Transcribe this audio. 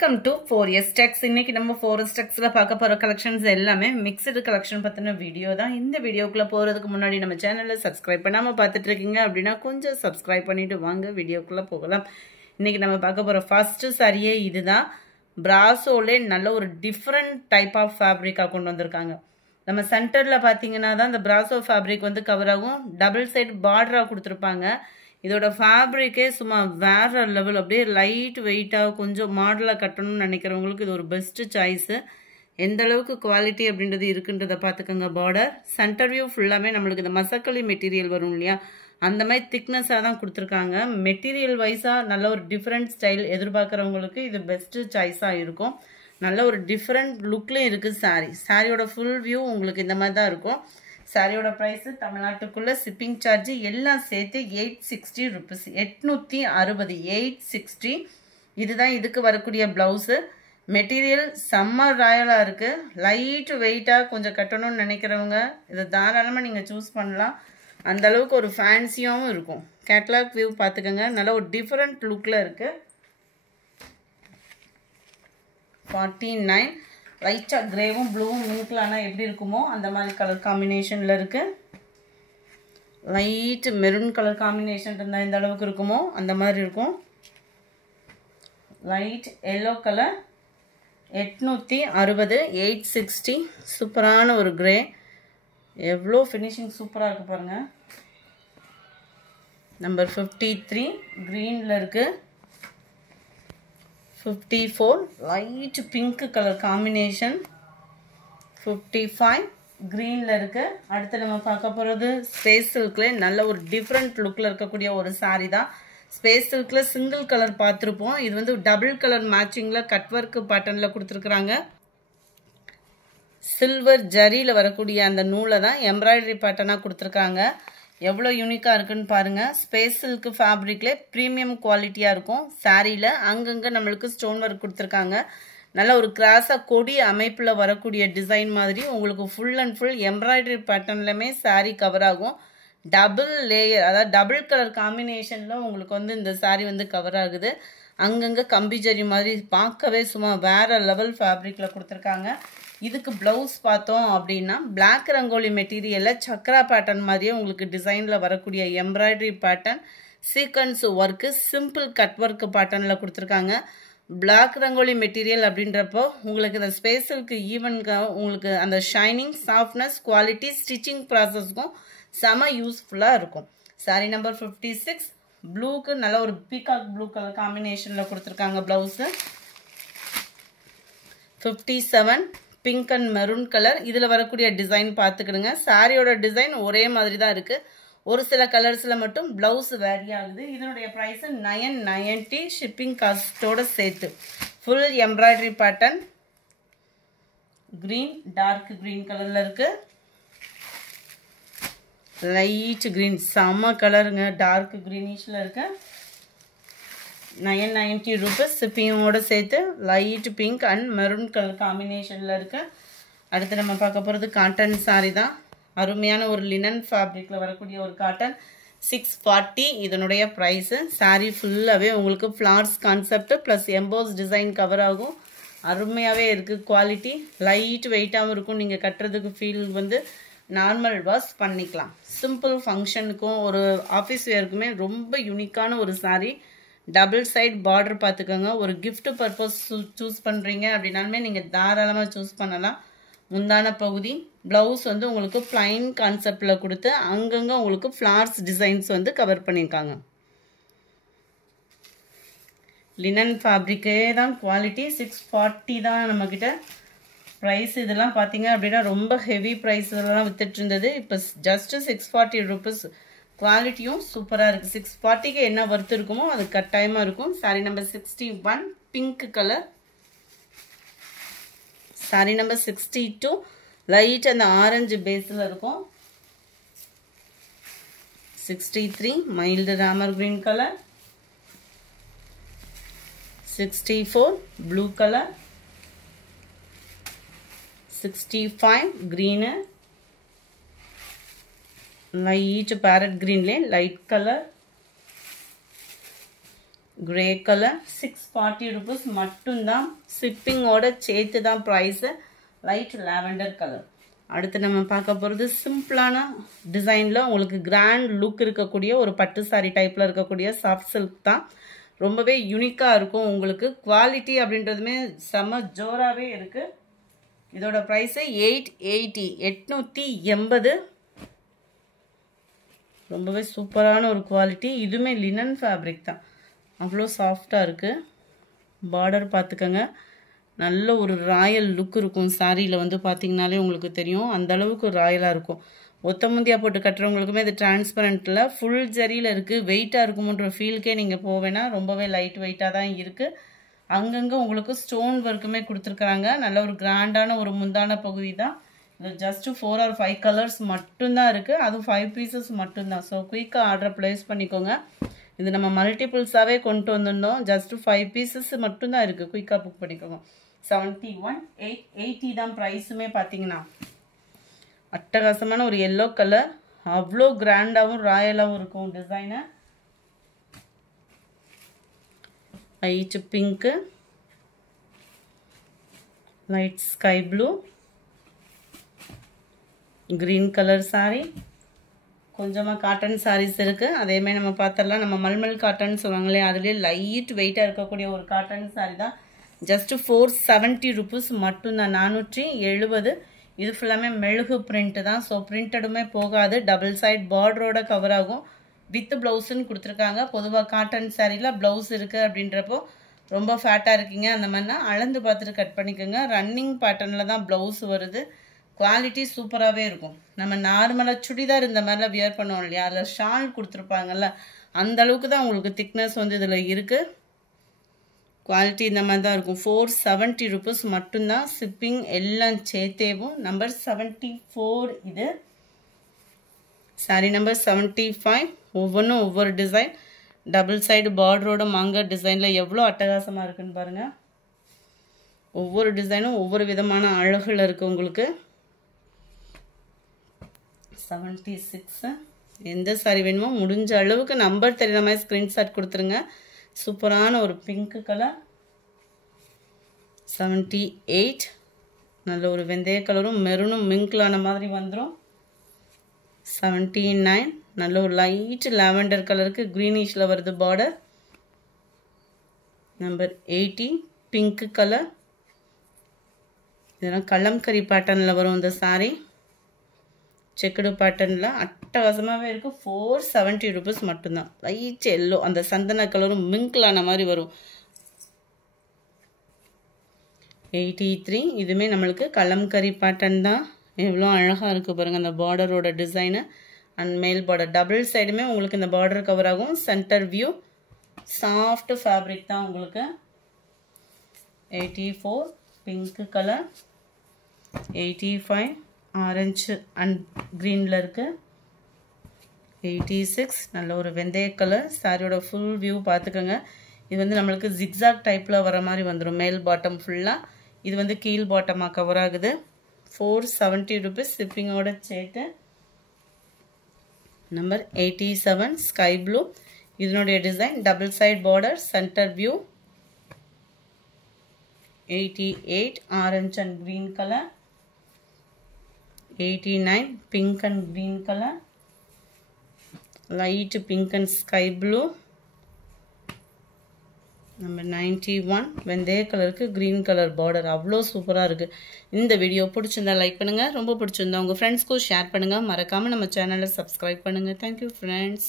Welcome to 4S Tex. இன்னைக்கு நம்ம 4S Texல பார்க்க போற கலெக்ஷன்ஸ் எல்லாமே மிக்ஸ்டு கலெக்ஷன் பத்தின வீடியோ தான். இந்த வீடியோக்குள்ள போறதுக்கு முன்னாடி நம்ம சேனலை சப்ஸ்கிரைப் பண்ணாம பார்த்துட்டு இருக்கீங்க அப்படின்னா கொஞ்சம் சப்ஸ்கிரைப் பண்ணிட்டு வாங்க வீடியோக்குள்ள போகலாம். இன்னைக்கு நம்ம பார்க்க போற ஃபர்ஸ்ட் சாரியே இதுதான். பிராசோலே நல்ல ஒரு டிஃபரண்ட் டைப் ஆஃப் ஃபேப்ரிக்கா கொண்டு வந்திருக்காங்க. நம்ம சென்டர்ல பாத்தீங்கன்னா தான் இந்த பிராசோ ஃபேப்ரிக் வந்து கவர் ஆகும். டபுள் சைடு பார்டரா கொடுத்திருப்பாங்க. இதோட ஃபேப்ரிக்கே சும்மா வேற லெவல், அப்படியே லைட் வெயிட்டாக கொஞ்சம் மாடலாக கட்டணும்னு நினைக்கிறவங்களுக்கு இது ஒரு பெஸ்ட் சாய்ஸு. எந்த அளவுக்கு குவாலிட்டி அப்படின்றது இருக்குன்றதை பார்த்துக்கோங்க. பார்டர் சென்டர் வியூ ஃபுல்லாமே நம்மளுக்கு இந்த மசக்களி மெட்டீரியல் வரும் இல்லையா, அந்த மாதிரி திக்னஸாக தான் கொடுத்துருக்காங்க. மெட்டீரியல் வைஸாக நல்ல ஒரு டிஃப்ரெண்ட் ஸ்டைல் எதிர்பார்க்குறவங்களுக்கு இது பெஸ்ட்டு சாய்ஸாக இருக்கும். நல்ல ஒரு டிஃப்ரெண்ட் லுக்லேயும் இருக்குது சாரீ. சாரியோட ஃபுல் வியூ உங்களுக்கு இந்த மாதிரி தான் இருக்கும். சாரியோட ப்ரைஸ் தமிழ்நாட்டுக்குள்ள ஷிப்பிங் சார்ஜ் எல்லாம் சேர்த்து 860 ருபீஸ், 860, 860. இதுதான் இதுக்கு வரக்கூடிய ப்ளவுஸு. மெட்டீரியல் செம்ம ராயலாக இருக்குது. லைட் வெயிட்டாக கொஞ்சம் கட்டணும்னு நினைக்கிறவங்க இதை தாராளமாக நீங்கள் சூஸ் பண்ணலாம். அந்தளவுக்கு ஒரு ஃபேன்சியாகவும் இருக்கும். கேட்லாக் வியூ பார்த்துக்கோங்க. நல்ல ஒரு டிஃப்ரெண்ட் லுக்கில் இருக்குது. 49. லைட்டாக கிரேவும் ப்ளூவும் மிங்க்லானா எப்படி இருக்குமோ அந்த மாதிரி கலர் காம்பினேஷனில் இருக்குது. லைட் மெரூன் கலர் காம்பினேஷன் இருந்தால் எந்த அளவுக்கு இருக்குமோ அந்த மாதிரி இருக்கும். Light yellow colour 860, 860. சூப்பரான ஒரு கிரே. எவ்வளோ ஃபினிஷிங் சூப்பராக இருக்குது பாருங்கள். நம்பர் 53 க்ரீனில் இருக்குது. 54 லைட் பிங்க் கலர் காம்பினேஷன். 55 க்ரீனில் இருக்குது. அடுத்து நம்ம பார்க்க போகிறது ஸ்பேஸ் சில்கில் நல்ல ஒரு டிஃப்ரெண்ட் லுக்கில் இருக்கக்கூடிய ஒரு சாரீ தான். ஸ்பேஸ் சில்கில் சிங்கிள் கலர் பார்த்துருப்போம். இது வந்து டபுள் கலர் மேட்சிங்கில் கட் ஒர்க் பேட்டர்னில் கொடுத்துருக்குறாங்க. சில்வர் ஜரியில் வரக்கூடிய அந்த நூலை தான் எம்ப்ராய்டரி பேட்டர்னாக கொடுத்துருக்காங்க. எவ்வளோ யூனிக்காக இருக்குன்னு பாருங்கள். ஸ்பேஸ் சில்க் ஃபேப்ரிக்லே ப்ரீமியம் குவாலிட்டியாக இருக்கும். சாரியில் அங்கங்கே நம்மளுக்கு ஸ்டோன் ஒர்க் கொடுத்துருக்காங்க. நல்ல ஒரு கிராஸாக கொடி அமைப்பில் வரக்கூடிய டிசைன் மாதிரி உங்களுக்கு ஃபுல் அண்ட் ஃபுல் எம்ப்ராய்டரி பேட்டர்ன்லையுமே சாரீ கவர் ஆகும். டபுள் லேயர், அதாவது டபுள் கலர் காம்பினேஷனில் உங்களுக்கு வந்து இந்த சாரீ வந்து கவர் ஆகுது. அங்கங்கே கம்பி ஜரி மாதிரி பார்க்கவே சும்மா வேறு லெவல் ஃபேப்ரிக்கில் கொடுத்துருக்காங்க. இதுக்கு ப்ளவுஸ் பார்த்தோம் அப்படின்னா பிளாக் ரங்கோலி மெட்டீரியலில் சக்ரா பேட்டர்ன் மாதிரியே உங்களுக்கு டிசைனில் வரக்கூடிய embroidery pattern, sequence work, simple cut work பேட்டர்னில் கொடுத்துருக்காங்க. பிளாக் ரங்கோலி மெட்டீரியல் அப்படின்றப்போ உங்களுக்கு இந்த ஸ்பேஸுக்கு ஈவனுக்கு உங்களுக்கு அந்த ஷைனிங், சாஃப்ட்னஸ், குவாலிட்டி, ஸ்டிச்சிங் ப்ராசஸ்க்கும் செம யூஸ்ஃபுல்லாக இருக்கும். சாரி நம்பர் 56 ப்ளூக்கு நல்ல ஒரு பீகாக் ப்ளூ கலர் காம்பினேஷனில் கொடுத்துருக்காங்க blouse. 57 pink and maroon colour. இதில் வரக்கூடிய டிசைன் பார்த்துக்கிடுங்க. சாரியோட டிசைன் ஒரே மாதிரி தான் இருக்குது. ஒரு சில கலர்ஸில் மட்டும் ப்ளவுஸ் வேரி ஆகுது. இதனுடைய ப்ரைஸு 990 ஷிப்பிங் காஸ்ட்டோட சேர்த்து. Full embroidery pattern. Green, dark green கலரில் இருக்குது. லைட் க்ரீன் செம்ம கலருங்க, டார்க் க்ரீனிஷில் இருக்கு. 990 ருபீஸ் ஷிப்பிங்கோட சேர்த்து. Light pink and maroon colour காம்பினேஷனில் இருக்குது. அடுத்து நம்ம பார்க்க போகிறது காட்டன் சாரீ தான். அருமையான ஒரு லினன் ஃபேப்ரிக்கில் வரக்கூடிய ஒரு காட்டன். 640 இதனுடைய ப்ரைஸு. சாரீ ஃபுல்லாகவே உங்களுக்கு flowers concept plus EMBOSS design cover ஆகும். அருமையாகவே இருக்குது. குவாலிட்டி லைட் வெயிட்டாகவும் இருக்கும். நீங்கள் கட்டுறதுக்கு ஃபீல் வந்து நார்மல் வாஷ் பண்ணிக்கலாம். சிம்பிள் ஃபங்க்ஷனுக்கும் ஒரு ஆஃபீஸ் வேருக்குமே ரொம்ப யூனிக்கான ஒரு சாரீ. டபுள் சைட் பார்டர் பார்த்துக்கோங்க. ஒரு கிஃப்ட் பர்பஸ் சூஸ் பண்ணுறீங்க அப்படின்னாலுமே நீங்கள் தாராளமாக சூஸ் பண்ணலாம். முந்தான பகுதி ப்ளவுஸ் வந்து உங்களுக்கு பிளைன் கான்செப்டில் கொடுத்து அங்கங்கே உங்களுக்கு ஃப்ளார்ஸ் டிசைன்ஸ் வந்து கவர் பண்ணியிருக்காங்க. லினன் ஃபேப்ரிக்கே தான் குவாலிட்டி. 640 தான் நம்மக்கிட்ட ப்ரைஸ். இதெல்லாம் பார்த்தீங்க அப்படின்னா ரொம்ப ஹெவி ப்ரைஸ்லாம் வித்துட்டு இருந்தது. இப்போ ஜஸ்ட்டு 640 ருபீஸ். குவாலிட்டியும் சூப்பராக இருக்குது. 640க்கு என்ன ஒர்த் இருக்குமோ அது கட்டாயமாக இருக்கும். Sari number 61 pink colour. Sari number 62 light அந்த ஆரஞ்சு பேஸில் இருக்கும். 63 mild Ramar green colour. 64 blue colour. 65 green. Light parrot க்ரீன்லே light colour. Grey colour 640 rupees மட்டும்தான். ஷிப்பிங்கோட சேர்த்து தான் ப்ரைஸு. Light lavender colour. அடுத்து நம்ம பார்க்க போகிறது சிம்பிளான டிசைனில் உங்களுக்கு கிராண்ட் லுக் இருக்கக்கூடிய ஒரு பட்டு சாரி டைப்பில் இருக்கக்கூடிய சாஃப்ட் சில்க் தான். ரொம்பவே யூனிக்காக இருக்கும். உங்களுக்கு குவாலிட்டி அப்படின்றதுமே செம்ம ஜோராகவே இருக்குது. இதோட ப்ரைஸு 880 880. ரொம்பவே சூப்பரான ஒரு குவாலிட்டி. இதுவுமே லினன் ஃபேப்ரிக் தான். அவ்வளோ சாஃப்டாக இருக்குது. பார்டர் பார்த்துக்கோங்க. நல்ல ஒரு ராயல் லுக் இருக்கும். சாரியில் வந்து பார்த்திங்கனாலே உங்களுக்கு தெரியும் அந்தளவுக்கு ராயலாக இருக்கும். ஒத்த முந்தியா போட்டு கட்டுறவங்களுக்குமே இது டிரான்ஸ்பரண்ட்டில் ஃபுல் ஜரியில் இருக்குது. வெயிட்டாக இருக்குமுன்ற ஃபீலுக்கே நீங்கள் போவேன்னா ரொம்பவே லைட் வெயிட்டாக தான் இருக்குது. அங்கங்கே உங்களுக்கு ஸ்டோன் ஒர்க்குமே கொடுத்துருக்குறாங்க. நல்ல ஒரு கிராண்டான ஒரு முந்தான பகுதி தான். இது ஜஸ்ட்டு 4 or 5 கலர்ஸ் மட்டும்தான் இருக்குது. அதுவும் 5 pieces மட்டும்தான். ஸோ குயிக்காக ஆர்டர் ப்ளேஸ் பண்ணிக்கோங்க. இது நம்ம மல்டிபிள்ஸாகவே கொண்டு வந்திருந்தோம். ஜஸ்ட்டு 5 pieces மட்டும்தான் இருக்குது. குயிக்காக புக் பண்ணிக்கோங்க. 71,880 தான் ப்ரைஸுமே. பார்த்தீங்கன்னா அட்டகாசமான ஒரு எல்லோ கலர். அவ்வளோ கிராண்டாகவும் ராயலாகவும் இருக்கும் design. Light pink, light sky blue, green colour sorry. கொஞ்சமாக காட்டன் சாரீஸ் இருக்குது. அதேமாதிரி நம்ம பார்த்துடலாம். நம்ம மல்மல் காட்டன் சொல்லுவாங்களே, அதுலேயே லைட் வெயிட்டாக இருக்கக்கூடிய ஒரு காட்டன் சாரி தான். ஜஸ்ட்டு 470 rupees மட்டும்தான். 470. இது ஃபுல்லாமே மெழுகு பிரிண்ட்டு தான். ஸோ பிரிண்டடுமே போகாது. டபுள் சைட் பார்டரோட கவர் ஆகும். வித் ப்ளவுஸுன்னு கொடுத்துருக்காங்க. பொதுவாக காட்டன் சாரியில் ப்ளவுஸ் இருக்குது அப்படின்றப்போ ரொம்ப ஃபேட்டாக இருக்கீங்க அந்த மாதிரினா அளந்து பார்த்துட்டு கட் பண்ணிக்கோங்க. ரன்னிங் பேட்டர்னில் தான் ப்ளவுஸ் வருது. குவாலிட்டி சூப்பராகவே இருக்கும். நம்ம நார்மலாக சுடிதார் இந்த மாதிரிலாம் வியர் பண்ணுவோம் இல்லையா, அதில் ஷால் கொடுத்துருப்பாங்கல்ல, அந்தளவுக்கு தான் உங்களுக்கு திக்னஸ் வந்து இதில் இருக்குது. குவாலிட்டி இந்த மாதிரி தான் இருக்கும். 470 rupees மட்டும்தான். ஷிப்பிங் எல்லாம் சேர்த்தேவும். நம்பர் 74 இது. Sorry number 75. ஒவ்வொன்றும் ஒவ்வொரு டிசைன். டபுள் சைடு பார்டரோட மாங்க டிசைனில் எவ்வளோ அட்டகாசமாக இருக்குன்னு பாருங்கள். ஒவ்வொரு டிசைனும் ஒவ்வொரு விதமான அழகில் இருக்குது உங்களுக்கு. 76. எந்த சாரி வேணுமோ முடிஞ்ச அளவுக்கு நம்பர் தெரியுற மாதிரி ஸ்க்ரீன்ஷாட் கொடுத்துருங்க. சூப்பரான ஒரு பிங்க் கலர். 78. நல்ல ஒரு வெந்தய கலரும் மெரூனும் மிங்கிளான மாதிரி வந்துடும். 79. நல்ல ஒரு லைட் லாவெண்டர் கலருக்கு க்ரீனிஷில் வருது பார்டர். Number 80 pink colour. இதெல்லாம் கலம்கரி பேட்டர்னில் வரும் இந்த சாரி. செக்குடு பேட்டர்னில் அட்டகாசமாகவே இருக்குது. 470 rupees மட்டும்தான். லைட் எல்லோ, அந்த சந்தன கலரும் மிங்கிளான மாதிரி வரும். 83. இதுவுமே நம்மளுக்கு கலம்கரி பேட்டர்ன் தான். எவ்வளோ அழகாக இருக்குது பாருங்கள் அந்த பார்டரோட டிசைனு. அண்ட் மேல் பார்டர் டபுள் சைடுமே உங்களுக்கு இந்த பார்டர் கவர் ஆகும். சென்டர் வியூ சாஃப்ட் ஃபேப்ரிக் தான் உங்களுக்கு. 84 பிங்க் கலர். 85 ஆரஞ்சு அண்ட் க்ரீனில் இருக்குது. 86 நல்ல ஒரு வெந்தய கலர். சாரியோட ஃபுல் வியூ பார்த்துக்கோங்க. இது வந்து நம்மளுக்கு ஜிக்ஸாக் டைப்பில் வர மாதிரி வந்துடும். மேல் பாட்டம் ஃபுல்லாக. இது வந்து கீழ் பாட்டமாக கவர் ஆகுது. 470 rupees ஷிப்பிங்கோட சேர்த்து. Number 87 sky blue. இதனுடைய design double side border, centre view. 88 orange and green colour. 89 pink and green colour. Light pink and sky blue. Number 91 வெந்தய கலருக்கு க்ரீன் கலர் பார்டர். அவ்வளோ சூப்பராக இருக்குது. இந்த வீடியோ பிடிச்சிருந்தா லைக் பண்ணுங்கள். ரொம்ப பிடிச்சிருந்தா உங்கள் ஃப்ரெண்ட்ஸ்க்கும் ஷேர் பண்ணுங்கள். மறக்காமல் நம்ம சேனலை சப்ஸ்கிரைப் பண்ணுங்கள். Thank you friends.